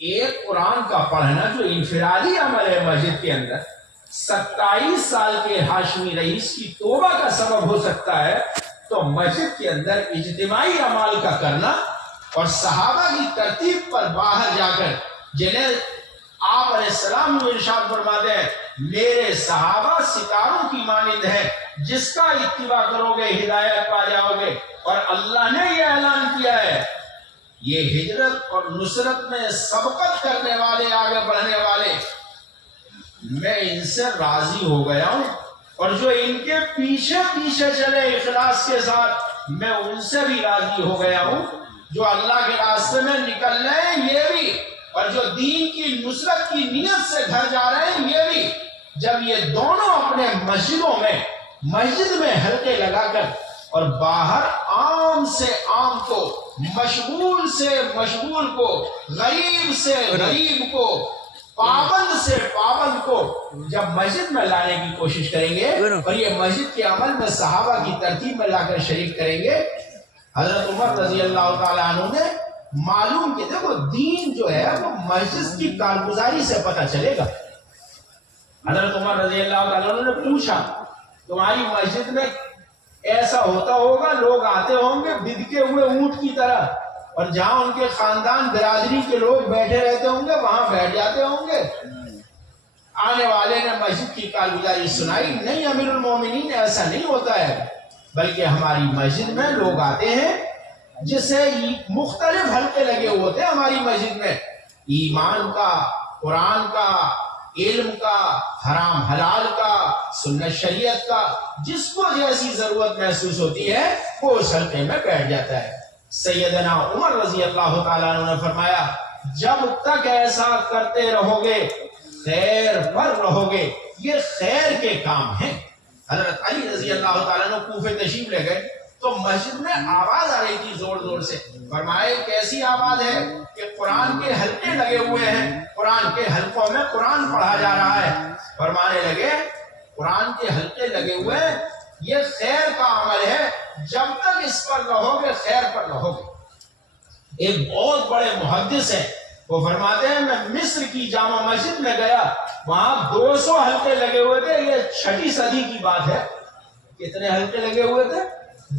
ایک قرآن کا پڑھنا جو انفرادی عمل ہے مسجد کے اندر 27 سال کے ہاشمی رئیس کی توبہ کا سبب ہو سکتا ہے، تو مسجد کے اندر اجتماعی اعمال کا کرنا اور صحابہ کی ترتیب پر باہر جا کر جنہیں آپ علیہ السلام نے ارشاد فرماتے ہیں میرے صحابہ ستاروں کی مانند ہے، جس کا اتباع کرو گے ہدایت پا جاؤ گے، اور اللہ نے یہ اعلان کیا ہے یہ ہجرت اور نصرت میں سبقت کرنے والے، آگے بڑھنے والے، میں ان سے راضی ہو گیا ہوں، اور جو ان کے پیچھے پیچھے چلے اخلاص کے ساتھ میں ان سے بھی راضی ہو گیا ہوں، جو اللہ کے راستے میں نکل رہے ہیں یہ بھی، اور جو دین کی نصرت کی نیت سے گھر جا رہے ہیں یہ بھی۔ جب یہ دونوں اپنے مسجد میں حلقے لگا کر اور باہر عام سے عام کو، مشغول سے مشغول کو، غریب سے غریب کو، پابند سے پابند کو جب مسجد میں لانے کی کوشش کریں گے اور یہ مسجد کے عمل میں صحابہ کی ترتیب میں لا کر شریک کریں گے، حضرت عمر رضی اللہ تعالیٰ عنہ نے معلوم کہ دیکھو دین جو ہے وہ مسجد کی کارگزاری سے پتہ چلے گا۔ حضرت عمر رضی اللہ تعالیٰ عنہ نے پوچھا تمہاری مسجد میں ایسا ہوتا ہوگا لوگ آتے ہوں گے بدکے ہوئے اونٹ کی طرح، اور جہاں ان کے خاندان برادری کے لوگ بیٹھے رہتے ہوں گے وہاں بیٹھ جاتے ہوں گے؟ آنے والے نے مسجد کی کارگزاری سنائی، نہیں امیر المومنین ایسا نہیں ہوتا ہے، بلکہ ہماری مسجد میں لوگ آتے ہیں جسے مختلف حلقے لگے ہوتے ہیں ہماری مسجد میں، ایمان کا، قرآن کا، علم کا، حرام حلال کا، سنت شریعت کا، جس کو جیسی ضرورت محسوس ہوتی ہے وہ اس حلقے میں بیٹھ جاتا ہے۔ سیدنا عمر رضی اللہ تعالیٰ عنہ نے فرمایا جب تک ایسا کرتے رہو گے خیر پر رہو گے، یہ خیر کے کام ہیں۔ حضرت علی رضی اللہ تعالیٰ عنہ کوفے تشریف لے گئے تو مسجد میں آواز آ رہی تھی زور زور سے، فرمائے کیسی آواز ہے کہ قرآن کے حلقے لگے ہوئے ہیں، قرآن کے حلقوں میں قرآن پڑھا جا رہا ہے۔ فرمانے لگے قرآن کے حلقے لگے ہوئے ہیں، یہ خیر کا عمل ہے، جب تک اس پر رہو گے خیر پر رہو گے۔ ایک بہت بڑے محدث ہیں، وہ فرماتے ہیں میں مصر کی جامع مسجد میں گیا، وہاں 200 حلقے لگے ہوئے تھے، یہ 6 صدی کی بات ہے۔ کتنے حلقے لگے ہوئے تھے؟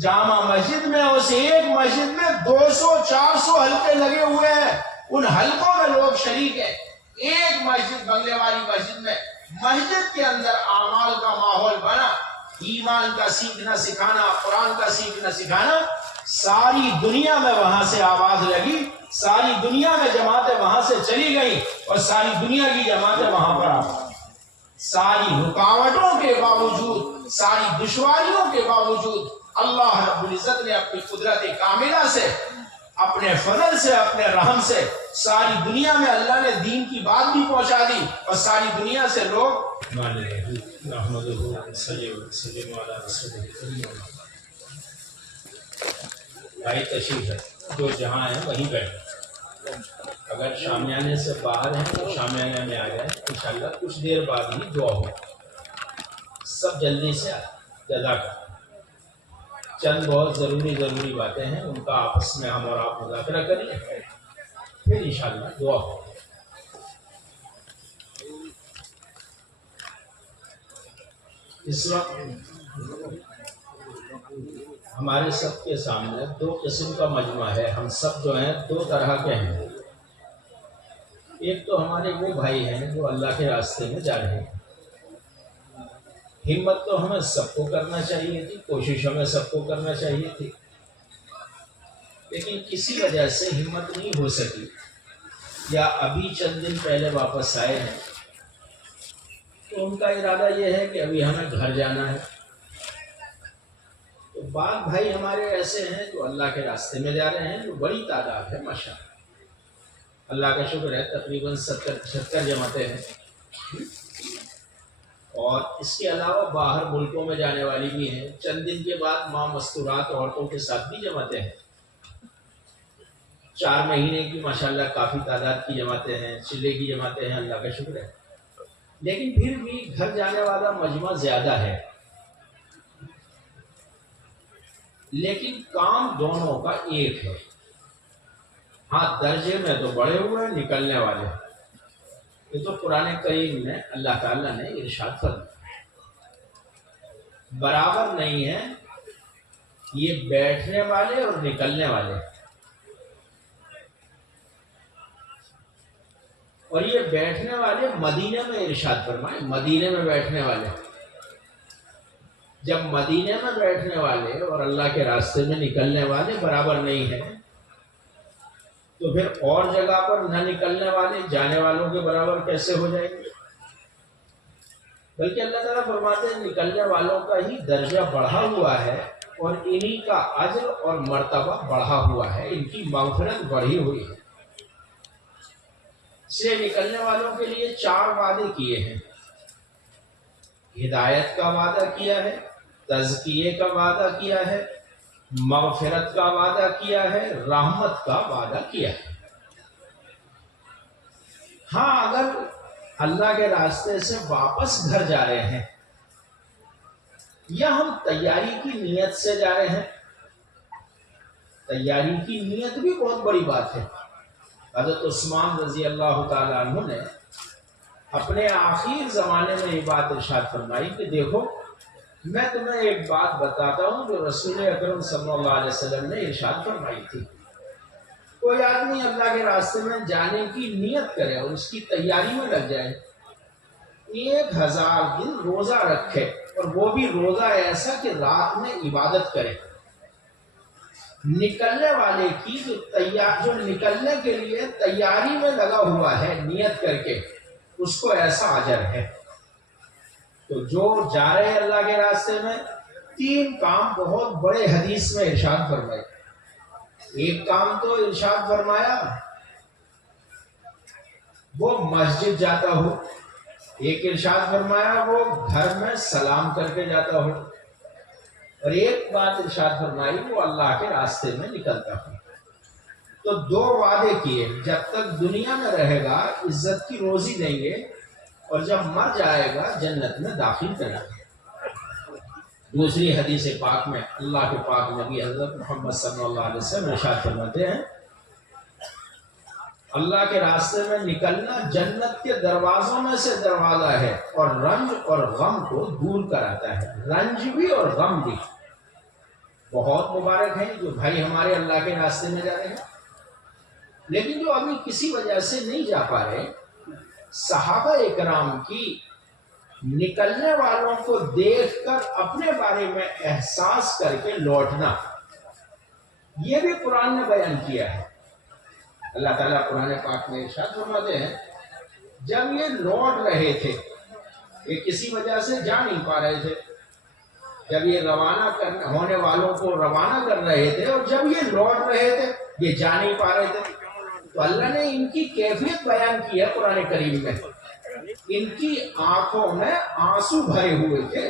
جامع مسجد میں، اس ایک مسجد میں 200-400 حلقے لگے ہوئے ہیں، ان حلقوں میں لوگ شریک ہیں۔ ایک مسجد بنگلے والی مسجد میں، مسجد کے اندر اعمال کا ماحول بنا، ایمان کا سیکھنا سکھانا، قرآن کا سیکھنا سکھانا، ساری دنیا میں وہاں سے آواز لگی، ساری دنیا میں جماعتیں وہاں سے چلی گئی اور ساری دنیا کی جماعتیں وہاں پر آ گئی۔ ساری رکاوٹوں کے باوجود، ساری دشواریوں کے باوجود اللہ رب العزت نے اپنی قدرت کاملہ سے، اپنے فضل سے، اپنے رحم سے ساری دنیا میں اللہ نے دین کی بات بھی پہنچا دی اور ساری دنیا سے لوگ بھائی تشریف ہے جو جہاں ہے وہیں بیٹھے، اگر شامیانے سے باہر ہیں تو شامیانے میں آ جائیں، انشاءاللہ کچھ دیر بعد ہی دعا ہو، سب جلدی سے جزاک اللہ۔ چند بہت ضروری باتیں ہیں، ان کا آپس میں ہم اور آپ مذاکرہ کریں، پھر انشاءاللہ دعا ہو۔ اس وقت ہمارے سب کے سامنے 2 قسم کا مجمع ہے، ہم سب جو ہیں 2 طرح کے ہیں۔ ایک تو ہمارے وہ بھائی ہیں جو اللہ کے راستے میں جا رہے ہیں، ہمت تو ہمیں سب کو کرنا چاہیے تھی، کوشش ہمیں سب کو کرنا چاہیے تھی، لیکن کسی وجہ سے ہمت نہیں ہو سکی، یا ابھی چند دن پہلے واپس آئے ہیں، تو ان کا ارادہ یہ ہے کہ ابھی ہمیں گھر جانا ہے۔ تو بعض بھائی ہمارے ایسے ہیں جو اللہ کے راستے میں جا رہے ہیں، جو بڑی تعداد ہے ماشاءاللہ، اللہ کا شکر ہے، تقریباً 70-75 جماعتیں ہیں، اور اس کے علاوہ باہر ملکوں میں جانے والی بھی ہیں، چند دن کے بعد ماں مستورات عورتوں کے ساتھ بھی جماعتیں ہیں، 4 مہینے کی ماشاءاللہ کافی تعداد کی جماعتیں ہیں، چلے کی جماعتیں ہیں، اللہ کا شکر ہے، لیکن پھر بھی گھر جانے والا مجمع زیادہ ہے، لیکن کام دونوں کا ایک ہے۔ ہاں درجے میں تو بڑے ہوئے ہیں، نکلنے والے یہ تو قرآن کریم میں اللہ تعالیٰ نے ارشاد فرمایا برابر نہیں ہے یہ بیٹھنے والے اور نکلنے والے، اور یہ بیٹھنے والے مدینے میں ارشاد فرمائے، مدینے میں بیٹھنے والے، جب مدینے میں بیٹھنے والے اور اللہ کے راستے میں نکلنے والے برابر نہیں ہیں تو پھر اور جگہ پر نہ نکلنے والے جانے والوں کے برابر کیسے ہو جائیں گے؟ بلکہ اللہ تعالیٰ فرماتے ہیں نکلنے والوں کا ہی درجہ بڑھا ہوا ہے اور انہی کا اجر اور مرتبہ بڑھا ہوا ہے، ان کی مغفرت بڑھی ہوئی ہے۔ سے نکلنے والوں کے لیے 4 وعدے کیے ہیں، ہدایت کا وعدہ کیا ہے، تزکیے کا وعدہ کیا ہے، مغفرت کا وعدہ کیا ہے، رحمت کا وعدہ کیا ہے۔ ہاں اگر اللہ کے راستے سے واپس گھر جا رہے ہیں یا ہم تیاری کی نیت سے جا رہے ہیں، تیاری کی نیت بھی بہت بڑی بات ہے۔ حضرت عثمان رضی اللہ تعالیٰ عنہ نے اپنے آخر زمانے میں یہ بات ارشاد فرمائی کہ دیکھو میں تمہیں ایک بات بتاتا ہوں جو رسول اکرم صلی اللہ علیہ وسلم نے ارشاد فرمائی تھی، کوئی آدمی اللہ کے راستے میں جانے کی نیت کرے اور اس کی تیاری میں لگ جائے، 1000 دن روزہ رکھے، اور وہ بھی روزہ ایسا کہ رات میں عبادت کرے، نکلنے والے کی جو نکلنے کے لیے تیاری میں لگا ہوا ہے نیت کر کے، اس کو ایسا اجر ہے۔ تو جو جا رہے ہیں اللہ کے راستے میں 3 کام بہت بڑے حدیث میں ارشاد فرمائے۔ ایک کام تو ارشاد فرمایا وہ مسجد جاتا ہو، ایک ارشاد فرمایا وہ گھر میں سلام کر کے جاتا ہو، اور ایک بات ارشاد فرمائی وہ اللہ کے راستے میں نکلتا ہو۔ تو 2 وعدے کیے، جب تک دنیا میں رہے گا عزت کی روزی دیں گے، اور جب مر جائے گا جنت میں داخل کریں گے۔ دوسری حدیث پاک میں اللہ کے پاک نبی حضرت محمد صلی اللہ علیہ وسلم ارشاد فرماتے ہیں اللہ کے راستے میں نکلنا جنت کے دروازوں میں سے دروازہ ہے، اور رنج اور غم کو دور کراتا ہے، رنج بھی اور غم بھی۔ بہت مبارک ہیں جو بھائی ہمارے اللہ کے راستے میں جا رہے ہیں، لیکن جو ابھی کسی وجہ سے نہیں جا پا رہے، صحابہ اکرام کی نکلنے والوں کو دیکھ کر اپنے بارے میں احساس کر کے لوٹنا، یہ بھی قرآن نے بیان کیا ہے۔ اللہ تعالیٰ قرآن پاک میں ارشاد فرماتے ہیں جب یہ لوٹ رہے تھے، یہ کسی وجہ سے جا نہیں پا رہے تھے، جب یہ روانہ ہونے والوں کو روانہ کر رہے تھے اور جب یہ لوٹ رہے تھے یہ جا نہیں پا رہے تھے، تو اللہ نے ان کی کیفیت بیان کی ہے قرآن کریم میں۔ ان کی آنکھوں میں آنسو بھرے ہوئے تھے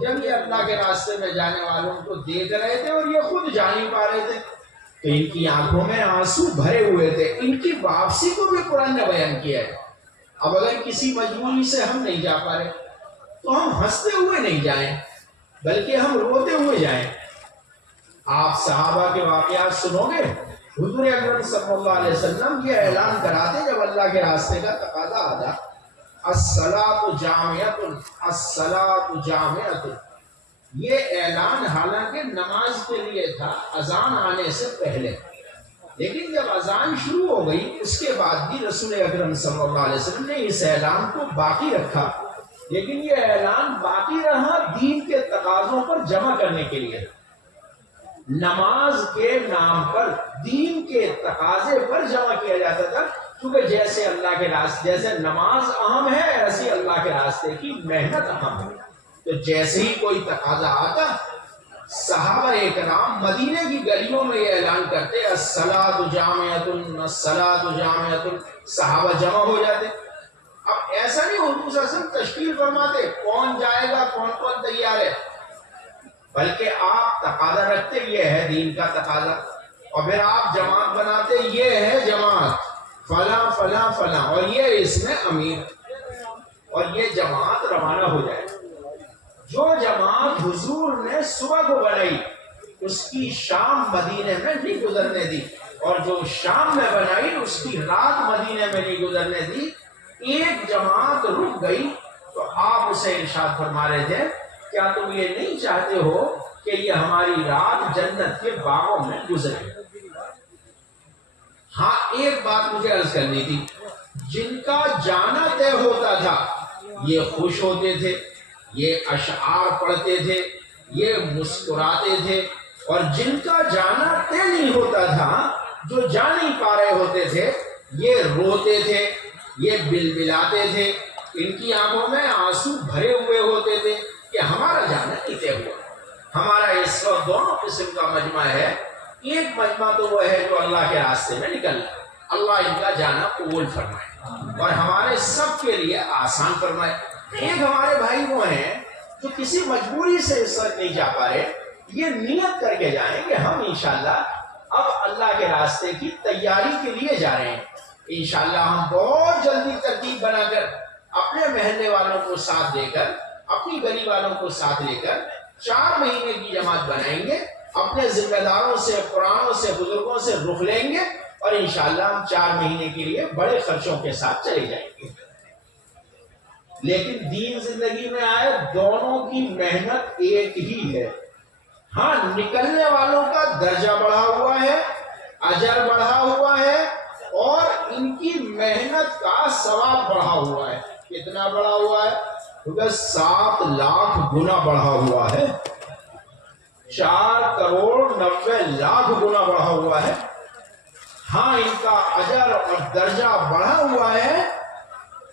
جب یہ اللہ کے راستے میں جانے والوں کو دیکھ رہے تھے اور یہ خود جا نہیں پا رہے تھے، تو ان کی آنکھوں میں آنسو بھرے ہوئے تھے۔ ان کی واپسی کو بھی قرآن نے بیان کیا ہے۔ اب اگر کسی مجبوری سے ہم نہیں جا پا رہے تو ہم ہنستے ہوئے نہیں جائیں بلکہ ہم روتے ہوئے جائیں۔ آپ صحابہ کے واقعات سنو گے، حضور اکرم صلی اللہ علیہ وسلم یہ اعلان کراتے جب اللہ کے راستے کا تقاضا آتا، الصلاۃ جامعۃ، الصلاۃ جامعۃ، یہ اعلان حالانکہ نماز کے لیے تھا اذان آنے سے پہلے، لیکن جب اذان شروع ہو گئی اس کے بعد بھی رسول اکرم صلی اللہ علیہ وسلم نے اس اعلان کو باقی رکھا، لیکن یہ اعلان باقی رہا دین کے تقاضوں پر جمع کرنے کے لیے۔ نماز کے نام پر دین کے تقاضے پر جمع کیا جاتا تھا، کیونکہ جیسے اللہ کے راستے، جیسے نماز اہم ہے ایسے اللہ کے راستے کی محنت اہم ہے۔ تو جیسے ہی کوئی تقاضا آتا صحابہ اکرام مدینے کی گلیوں میں یہ اعلان کرتے الصلاۃ جامعۃ، الصلاۃ جامعۃ، صحابہ جمع ہو جاتے۔ اب ایسا نہیں حضور صلی اللہ علیہ وسلم تشکیل فرماتے کون جائے گا کون کون تیار ہے، بلکہ آپ تقاضا رکھتے یہ ہے دین کا تقاضا، اور پھر آپ جماعت بناتے یہ ہے جماعت فلاں فلاں فلاں، اور یہ اس میں امیر، اور یہ جماعت روانہ ہو جائے۔ جو جماعت حضور نے صبح کو بنائی اس کی شام مدینے میں نہیں گزرنے دی، اور جو شام میں بنائی اس کی رات مدینے میں نہیں گزرنے دی. ایک جماعت رک گئی تو آپ اسے ارشاد فرما رہے تھے کیا تم یہ نہیں چاہتے ہو کہ یہ ہماری رات جنت کے باغوں میں گزرے؟ ہاں ایک بات مجھے عرض کرنی تھی، جن کا جانا طے ہوتا تھا یہ خوش ہوتے تھے، یہ اشعار پڑھتے تھے، یہ مسکراتے تھے، اور جن کا جانا طے نہیں ہوتا تھا، جو جا نہیں پا رہے ہوتے تھے، یہ روتے تھے، یہ بلبلاتے تھے، ان کی آنکھوں میں آنسو بھرے ہوئے ہوتے تھے کہ ہمارا جانا نہیں طے ہوا. ہمارا اس وقت دونوں قسم کا مجمع ہے. ایک مجمع تو وہ ہے جو اللہ کے راستے میں نکل رہا ہے، اللہ ان کا جانا قبول فرمائے اور ہمارے سب کے لیے آسان فرمائے. ایک ہمارے بھائی وہ ہیں جو کسی مجبوری سے اس وقت نہیں جا پا رہے، یہ نیت کر کے جائیں کہ ہم انشاءاللہ اب اللہ کے راستے کی تیاری کے لیے جا رہے ہیں. انشاءاللہ ہم بہت جلدی ترتیب بنا کر اپنے محلے والوں کو ساتھ دے کر، اپنی گلی والوں کو ساتھ لے کر 4 مہینے کی جماعت بنائیں گے. اپنے ذمہ داروں سے، قرآنوں سے، بزرگوں سے رخ لیں گے اور انشاءاللہ ہم 4 مہینے کے لیے بڑے خرچوں کے ساتھ چلے جائیں گے. لیکن دین زندگی میں آئے دونوں کی محنت ایک ہی ہے. ہاں نکلنے والوں کا درجہ بڑھا ہوا ہے، اجر بڑھا ہوا ہے، اور ان کی محنت کا ثواب بڑھا ہوا ہے. کتنا بڑھا ہوا ہے؟ کیونکہ 7 لاکھ گنا بڑھا ہوا ہے، 4 کروڑ 90 لاکھ گنا بڑھا ہوا ہے. ہاں ان کا اجر اور درجہ بڑھا ہوا ہے.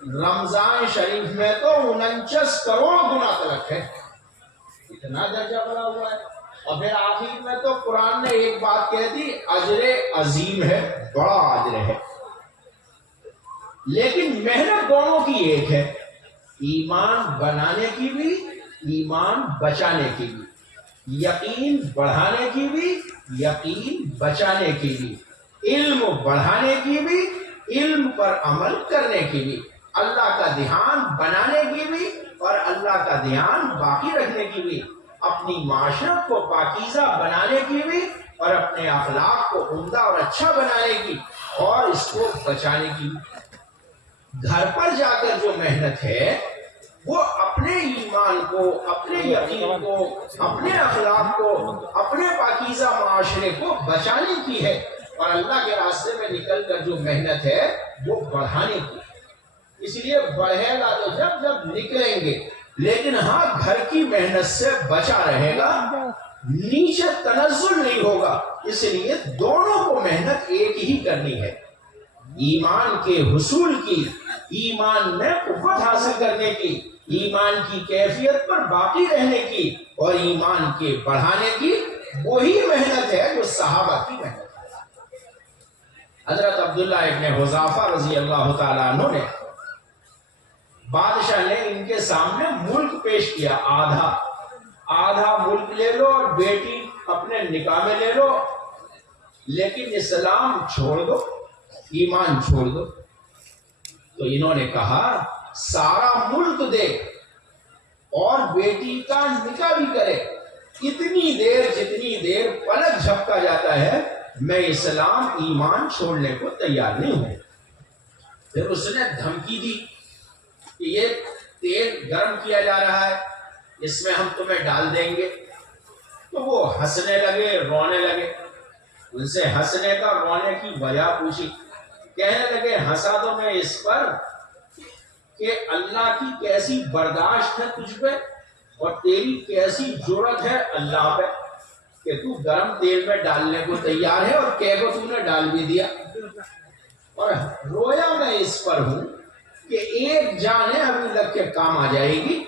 رمضان شریف میں تو 49 کروڑ گنا تلک ہے، اتنا درجہ بڑھا ہوا ہے. اور پھر آخر میں تو قرآن نے ایک بات کہہ دی، اجر عظیم ہے، بڑا اجر ہے. لیکن محنت دونوں کی ایک ہے، ایمان بنانے کی بھی، ایمان بچانے کی بھی، یقین بڑھانے کی بھی، یقین بچانے کی بھی، علم بڑھانے کی بھی، علم پر عمل کرنے کی بھی، اللہ کا دھیان بنانے کی بھی اور اللہ کا دھیان باقی رکھنے کی بھی، اپنی معاشرت کو پاکیزہ بنانے کی بھی اور اپنے اخلاق کو عمدہ اور اچھا بنانے کی اور اس کو بچانے کی. گھر پر جا کر جو محنت ہے وہ اپنے ایمان کو، اپنے یقین کو، اپنے اخلاق کو، اپنے پاکیزہ معاشرے کو بچانے کی ہے، اور اللہ کے راستے میں نکل کر جو محنت ہے وہ بڑھانے کی. اس لیے بڑھے گا تو جب جب نکلیں گے، لیکن ہاں گھر کی محنت سے بچا رہے گا، نیچے تنزل نہیں ہوگا. اس لیے دونوں کو محنت ایک ہی کرنی ہے، ایمان کے حصول کی، ایمان میں قوت حاصل کرنے کی، ایمان کی کیفیت پر باقی رہنے کی اور ایمان کے بڑھانے کی. وہی محنت ہے جو صحابہ کی محنت ہے. حضرت عبداللہ ابن حذافہ رضی اللہ تعالیٰ عنہ نے، بادشاہ نے ان کے سامنے ملک پیش کیا، آدھا ملک لے لو اور بیٹی اپنے نکاح میں لے لو، لیکن اسلام چھوڑ دو، ایمان چھوڑ دو. تو انہوں نے کہا سارا ملک دے اور بیٹی کا نکاح بھی کرے، اتنی دیر جتنی دیر پلک جھپکا جاتا ہے میں اسلام ایمان چھوڑنے کو تیار نہیں ہوں. پھر اس نے دھمکی دی کہ یہ تیل گرم کیا جا رہا ہے، اس میں ہم تمہیں ڈال دیں گے. تو وہ ہنسنے لگے، رونے لگے. ان سے ہنسنے کا، رونے کی وجہ پوچھی. کہنے لگے ہنسا تو میں اس پر کہ اللہ کی کیسی برداشت ہے تجھ پہ اور تیری کیسی جرأت ہے اللہ پہ کہ تو گرم تیل میں ڈالنے کو تیار ہے، اور کہہ کو تم نے ڈال بھی دیا. اور رویا میں اس پر ہوں کہ ایک جانیں ابھی لگ کے کام آ جائے گی.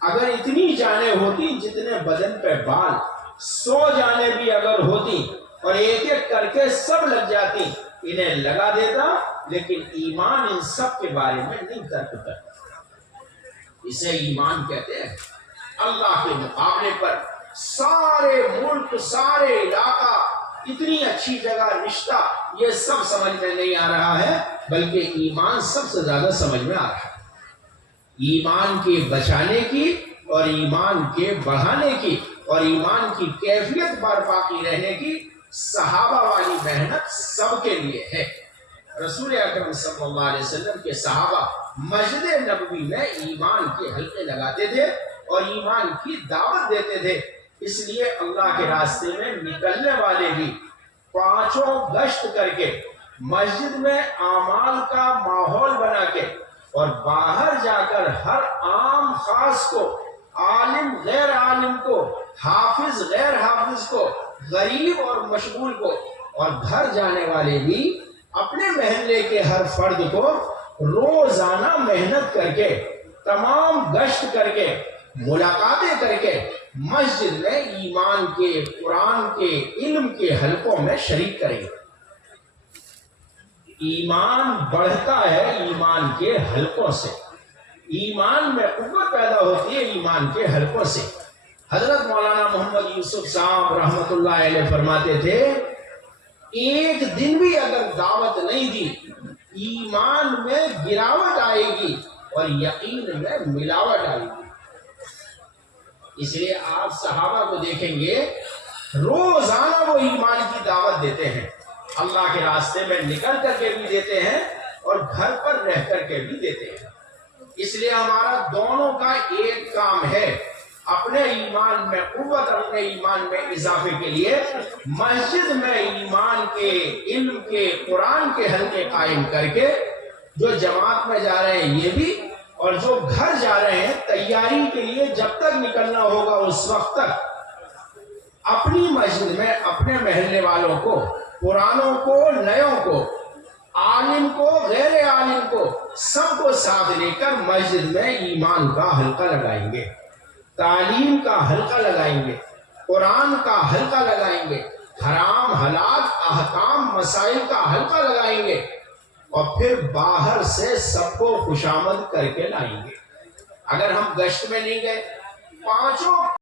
اگر اتنی جانیں ہوتی جتنے بدن پہ بال، 100 جانیں بھی اگر ہوتی اور ایک ایک کر کے سب لگ جاتی، انہیں لگا دیتا. لیکن ایمان ان سب کے بارے میں نہیں ترک کرتا. اسے ایمان کہتے ہیں. اللہ کے مقابلے پر سارے ملک، سارے علاقہ، اتنی اچھی جگہ، رشتہ، یہ سب سمجھ میں نہیں آ رہا ہے، بلکہ ایمان سب سے زیادہ سمجھ میں آ رہا ہے. ایمان کے بچانے کی اور ایمان کے بڑھانے کی اور ایمان کی کیفیت پر باقی رہنے کی صحابہ والی محنت سب کے لیے ہے۔ رسول اکرم صلی اللہ علیہ وسلم کے صحابہ مسجد نبوی میں ایمان کے حلقے لگاتے تھے اور ایمان کی دعوت دیتے تھے۔ اس لیے اللہ کے راستے میں نکلنے والے بھی پانچوں گشت کر کے مسجد میں اعمال کا ماحول بنا کے اور باہر جا کر ہر عام خاص کو، عالم غیر عالم کو، حافظ غیر حافظ کو، غریب اور مشغول کو، اور گھر جانے والے بھی اپنے محلے کے ہر فرد کو روزانہ محنت کر کے، تمام گشت کر کے، ملاقاتیں کر کے مسجد میں ایمان کے، قرآن کے، علم کے حلقوں میں شریک کریں گے۔ ایمان بڑھتا ہے ایمان کے حلقوں سے، ایمان میں قوت پیدا ہوتی ہے ایمان کے حلقوں سے۔ حضرت مولانا محمد یوسف صاحب رحمۃ اللہ علیہ فرماتے تھے، ایک دن بھی اگر دعوت نہیں دی ایمان میں گراوٹ آئے گی اور یقین میں ملاوٹ آئے گی۔ اس لیے آپ صحابہ کو دیکھیں گے روزانہ وہ ایمان کی دعوت دیتے ہیں، اللہ کے راستے میں نکل کر کے بھی دیتے ہیں اور گھر پر رہ کر کے بھی دیتے ہیں۔ اس لیے ہمارا دونوں کا ایک کام ہے، اپنے ایمان میں قوت، اپنے ایمان میں اضافے کے لیے مسجد میں ایمان کے، علم کے، قرآن کے حلقے قائم کر کے جو جماعت میں جا رہے ہیں یہ بھی، اور جو گھر جا رہے ہیں تیاری کے لیے جب تک نکلنا ہوگا اس وقت تک اپنی مسجد میں اپنے محلے والوں کو، پرانوں کو، نیوں کو، عالم کو، غیر عالم کو، سب کو ساتھ لے کر مسجد میں ایمان کا حلقہ لگائیں گے، تعلیم کا حلقہ لگائیں گے، قرآن کا حلقہ لگائیں گے، حرام حلال احکام مسائل کا حلقہ لگائیں گے، اور پھر باہر سے سب کو خوشامد کر کے لائیں گے۔ اگر ہم گشت میں نہیں گئے، پانچوں